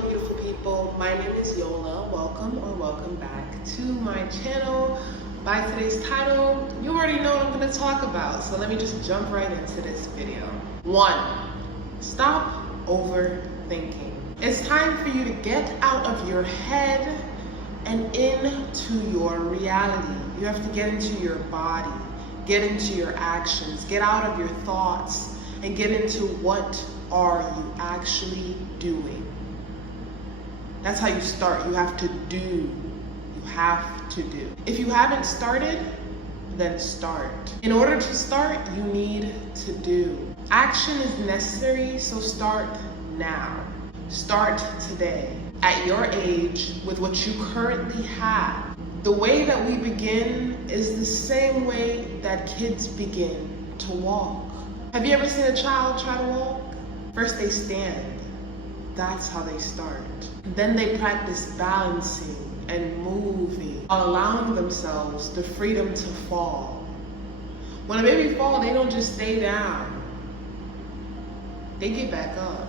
Hello beautiful people, my name is Yola. Welcome or welcome back to my channel. By today's title, you already know what I'm going to talk about, so let me just jump right into this video. 1. Stop overthinking. It's time for you to get out of your head and into your reality. You have to get into your body, get into your actions, get out of your thoughts, and get into what are you actually doing. That's how you start. You have to do. You have to do. If you haven't started, then start. In order to start, you need to do. Action is necessary, so start now. Start today. At your age, with what you currently have. The way that we begin is the same way that kids begin to walk. Have you ever seen a child try to walk? First they stand. That's how they start. Then they practice balancing and moving, while allowing themselves the freedom to fall. When a baby falls, they don't just stay down. They get back up.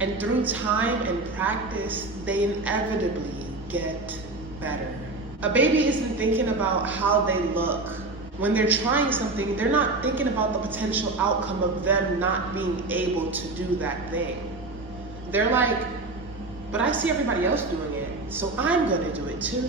And through time and practice, they inevitably get better. A baby isn't thinking about how they look. When they're trying something, they're not thinking about the potential outcome of them not being able to do that thing. They're like, but I see everybody else doing it, so I'm gonna do it too.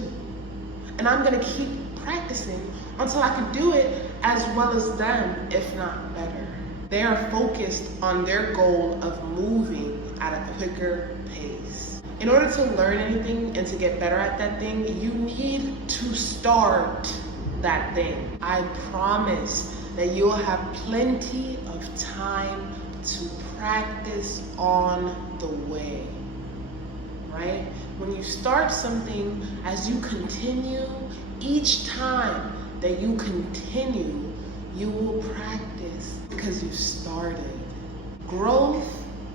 And I'm gonna keep practicing until I can do it as well as them, if not better. They are focused on their goal of moving at a quicker pace. In order to learn anything and to get better at that thing, you need to start that thing. I promise that you'll have plenty of time to practice on the way, right? When you start something, as you continue, each time that you continue, you will practice because you started. Growth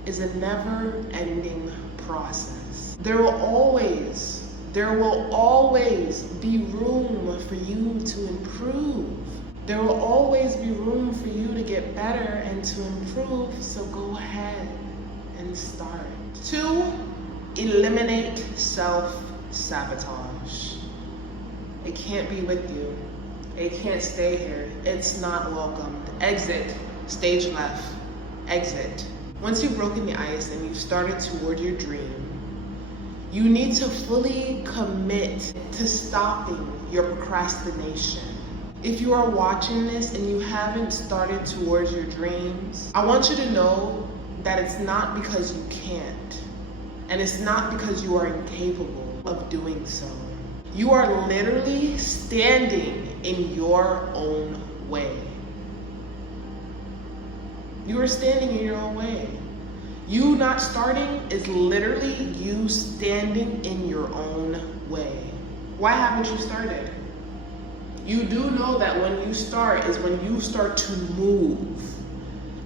is a never-ending process. There will always be room for you to improve. There will always be room for you to get better and to improve, so go ahead and start. 2, eliminate self-sabotage. It can't be with you. It can't stay here. It's not welcomed. Exit, stage left, exit. Once you've broken the ice and you've started toward your dream, you need to fully commit to stopping your procrastination. If you are watching this and you haven't started towards your dreams, I want you to know that it's not because you can't, and it's not because you are incapable of doing so. You are literally standing in your own way. You are standing in your own way. You not starting is literally you standing in your own way. Why haven't you started? You do know that when you start is when you start to move.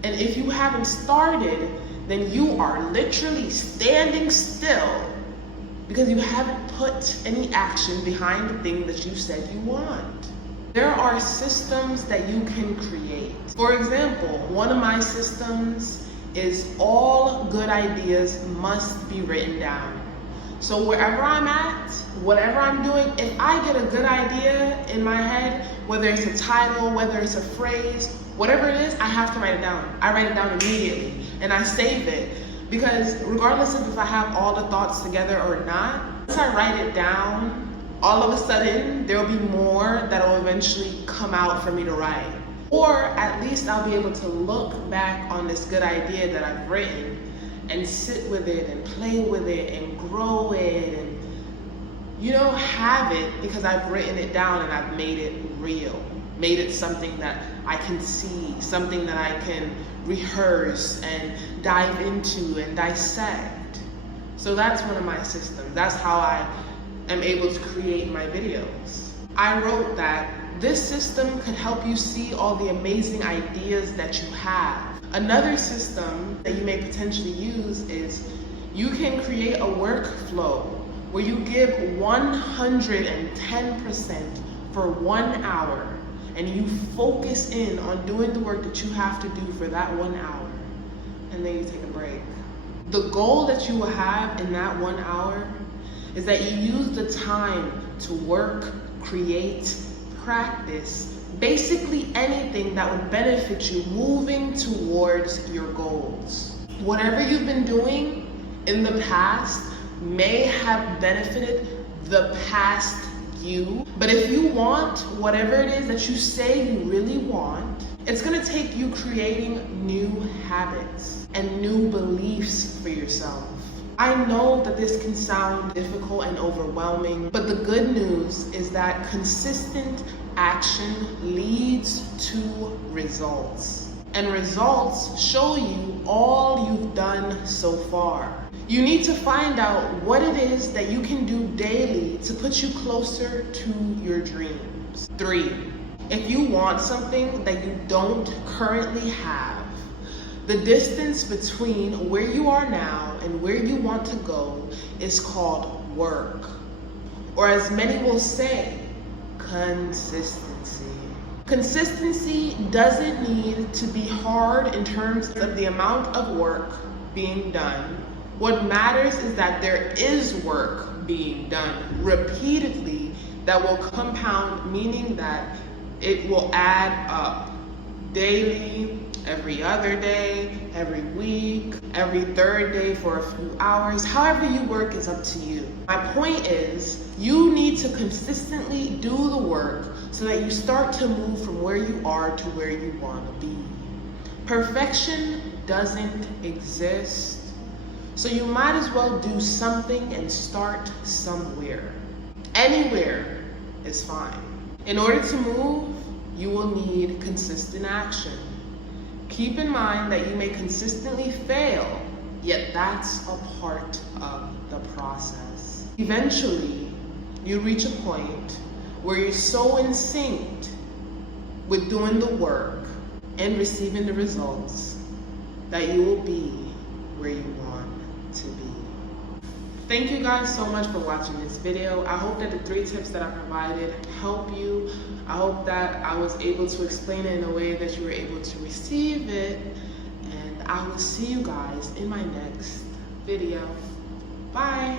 And if you haven't started, then you are literally standing still because you haven't put any action behind the thing that you said you want. There are systems that you can create. For example, one of my systems is all good ideas must be written down. So wherever I'm at, whatever I'm doing, if I get a good idea in my head, whether it's a title, whether it's a phrase, whatever it is, I have to write it down. I write it down immediately and I save it, because regardless of if I have all the thoughts together or not, once I write it down, all of a sudden there will be more that will eventually come out for me to write. Or at least I'll be able to look back on this good idea that I've written and sit with it and play with it and grow it and, have it because I've written it down and I've made it real. Made it something that I can see, something that I can rehearse and dive into and dissect. So that's one of my systems. That's how I am able to create my videos. I wrote that this system could help you see all the amazing ideas that you have. Another system that you may potentially use is you can create a workflow where you give 110% for 1 hour and you focus in on doing the work that you have to do for that 1 hour, and then you take a break. The goal that you will have in that 1 hour is that you use the time to work, create, practice, basically anything that would benefit you moving towards your goals. Whatever you've been doing in the past may have benefited the past you, but if you want whatever it is that you say you really want, it's gonna take you creating new habits and new beliefs for yourself. I know that this can sound difficult and overwhelming, but the good news is that consistent action leads to results. And results show you all you've done so far. You need to find out what it is that you can do daily to put you closer to your dreams. 3, if you want something that you don't currently have, the distance between where you are now and where you want to go is called work. Or as many will say, consistency. Consistency doesn't need to be hard in terms of the amount of work being done. What matters is that there is work being done repeatedly that will compound, meaning that it will add up daily, every other day, every week, every third day for a few hours. However you work is up to you. My point is, you need to consistently do the work so that you start to move from where you are to where you want to be. Perfection doesn't exist, so you might as well do something and start somewhere. Anywhere is fine. In order to move, you will need consistent action. Keep in mind that you may consistently fail, yet that's a part of the process. Eventually, you reach a point where you're so in sync with doing the work and receiving the results that you will be where you want to be. Thank you guys so much for watching this video. I hope that the 3 tips that I provided help you. I hope that I was able to explain it in a way that you were able to receive it. And I will see you guys in my next video. Bye.